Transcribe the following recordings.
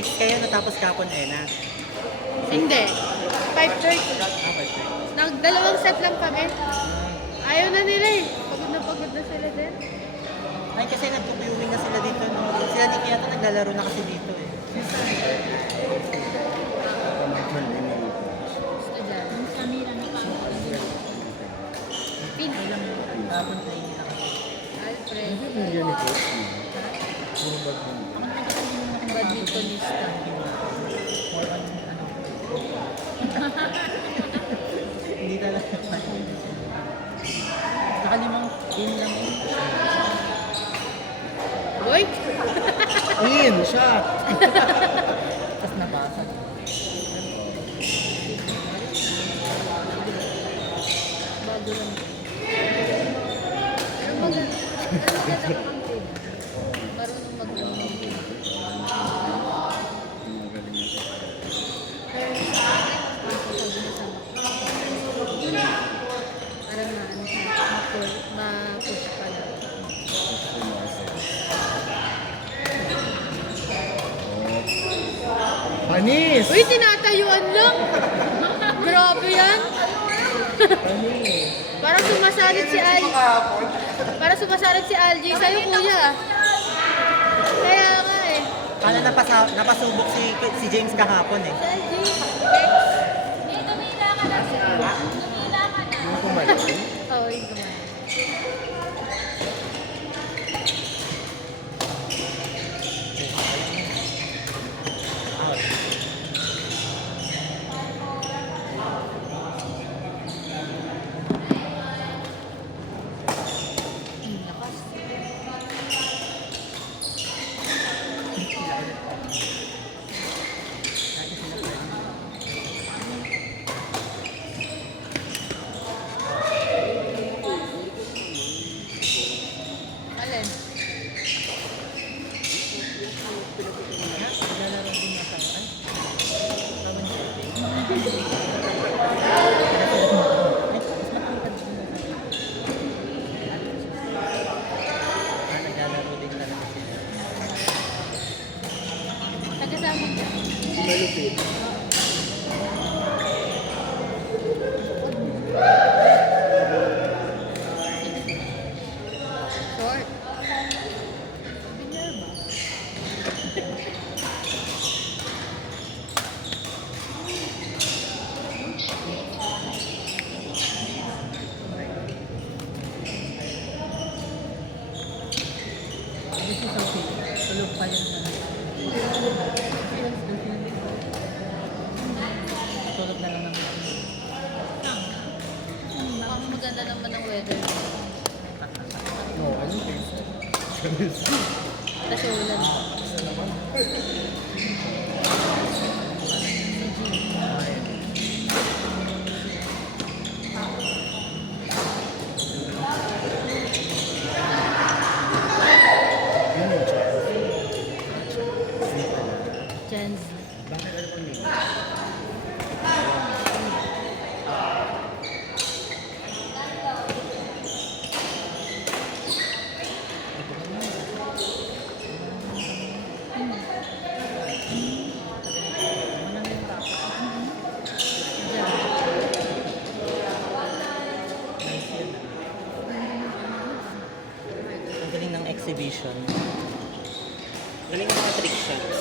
6 kayo natapos kapon na. Hindi. 5:30. Nagdalawang set lang kami. Ayaw na nila eh. Pagod na sila din. Ay, kasi nagpo-viewing na sila dito. No? Sila ni Kiata naglalaro na kasi dito eh. Pin. Kapon training na kasi. Alfred. Badmintonista. Badmintonista. More on ano. Hindi talaga. Nakalimang game lang eh. Boy! In, shot! Tapos nabasag. Bago lang. Pero maganda kakampi. Marunong mag-gaming. Pero sa akin, mas parang na ano siya, ma-push pa lang. Panis! Uy, tinatayuan lang! Grabe yan! Parang sumasalit si Al. Parang sumasalit si Algie sa'yo, kuya. Kaya nga eh. Kala napasubok si James kahapon eh. Si Algie. Dito nila ka na siya. Tumila ka na. Yung pumalit. Oo, yun naman. Out. Lakas. Alin? Naglalaro din na sa ay. Tawag niya. Naglalaro din talaga sila. Tagasama niya. Malupit. Short. Binyar ba? This is okay. Tulog pa yun. Tulog na lang naman. Mukhang maganda naman ang weather. No, ano yun? Kasi ulan. Yun yung shot. Gen Z. Bakit ano pang name? Ang galing ng exhibition. Galing ng mga trick shots.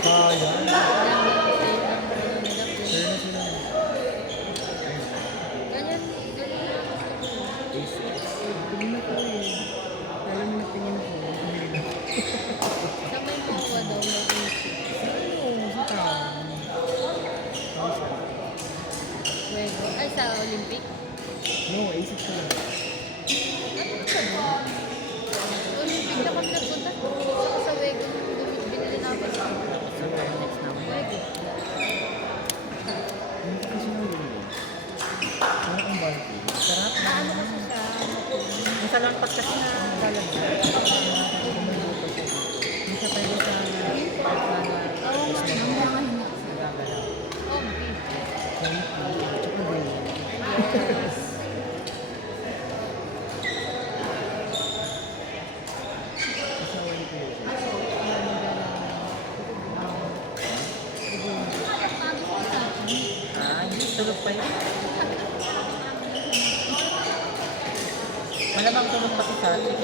Sayang. Ganyan, Tingin ako eh. Alam mo na tingin ako. sabay mo ako daw na Oo, sa tao. Luego. Ay, sa Olympic? No, A6 ka lang. Ano ka ba? Olympic na kami nagpunta. Sa Wego, binili namin. So, next na. Wego. Hindi kasi nalulog. Ano ang barko? Sarap. Ano kasi siya? Yung sa lampas kasi na lalagyan. Hindi siya pwede sa Tulog pa yun. Malamang tulog pa si Sachi.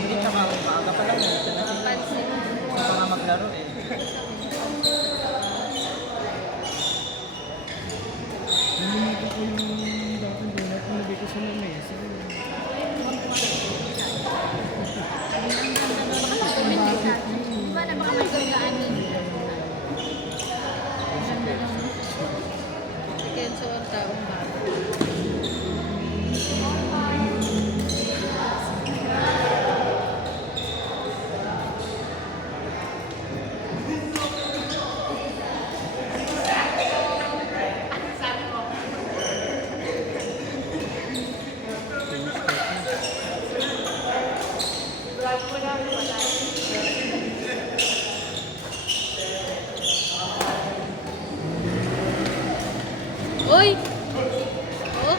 Hindi tsaka maaga pa lang. Ito na sila. Hindi pa nga maglaro eh. Nalimitan ko yung dating donut. Nalagay ko sa lamesa. Di ba na baka may gagaanin? Si Kenzo ang taong bago. Uy! Oh?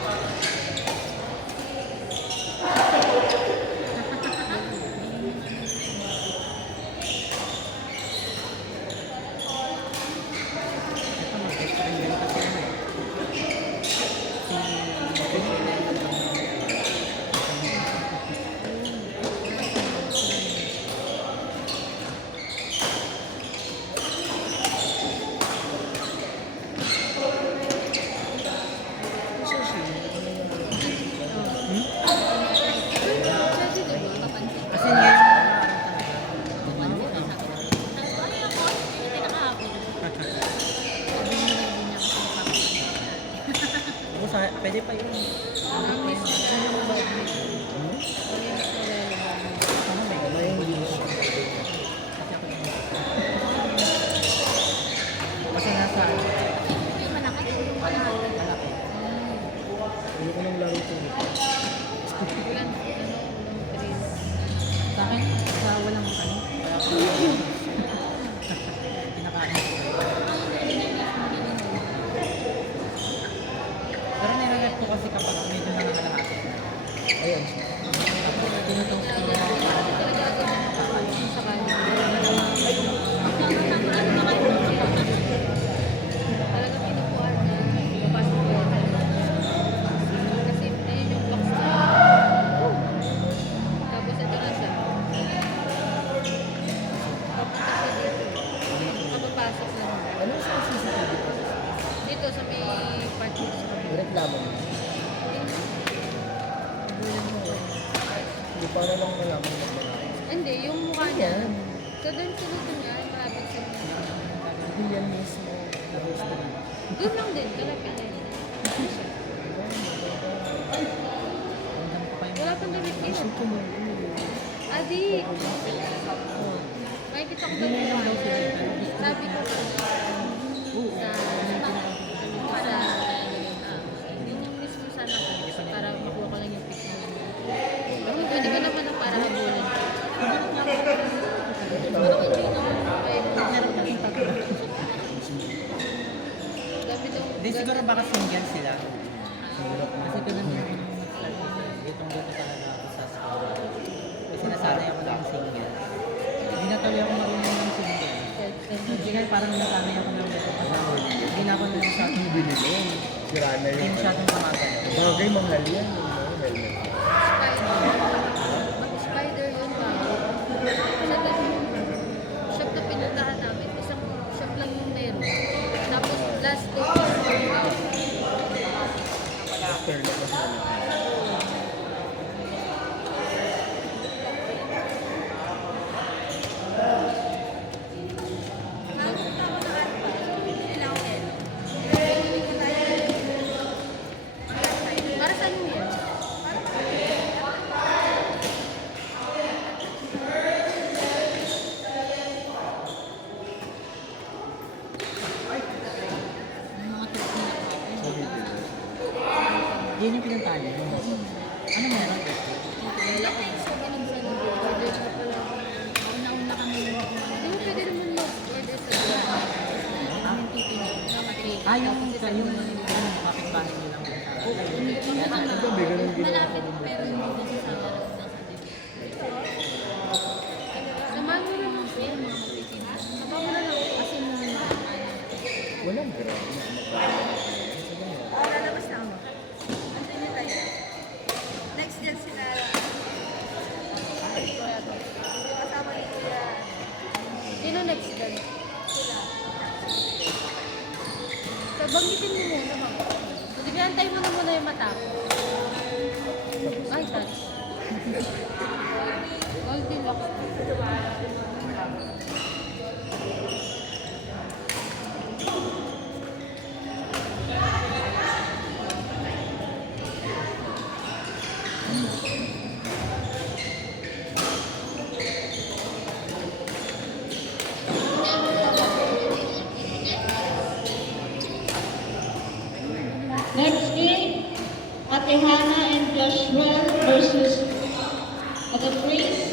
Kasi ngayon, pwede pa yun. Namiss na yung badminton. Namiss na lalo. Ngayon, hindi na siya. Kasi nasa Hindi ko nang laro ito. Ulan, trees. sa akin, sa walang ano, pinakain ko. Pero nilalat ko kasi kapag medyo nangangalahati. Ayun. Tapos tinutong ko yung Sa kanya. Talaga pinupuan na. Papasok ko yan. Kasi ayun yung box na. Tapos ito na siya. Papunta siya dito. Kapapasok na. Ano sa CCTV? Dito sa may part dito sa kabila. Reklamo mo. Hindi para lang malaman ng mga. Hindi, yung mukha niya. So doon sila doon niya. Malapit sa Hindi yan mismo. Na-host na. doon lang din. Kalapit na yun. Wala pang damit dito. Adi! Makikita ko ba yung sabi ko sa yung mismo sana ko para makuha ko lang yung pic niya. Pwede ko naman na para habulin. Hindi siguro baka single sila. Kasi ganun yung itong dito talaga ako sa school. Kasi nasanay ako ng single. Hindi na tuloy ako marunong ng single. Hindi parang nasanay ako ng dito kasama. Hindi na ako nung sa Hindi binili. Sira na hindi yun. masyadong tumagal. Bagay, mahal yan. Helmet. Spider yun ba? Shop na pinuntahan namin. Isang shop lang yung meron. Tapos last 2 years out. After na mas malaki. Para saan mo yan? Sa video. Yun yung pinuntahan niya. Ano meron? Hindi mo pwede naman mag-order sa Yung kapitbahay nilang Gabi, ganun ginawa ko. Samahan mo naman siya. Samahan mo na lang kasi Wala matapos. Ay, touch. Goldilocks. Next game, Ate Hannah and Joshua versus Ate Prince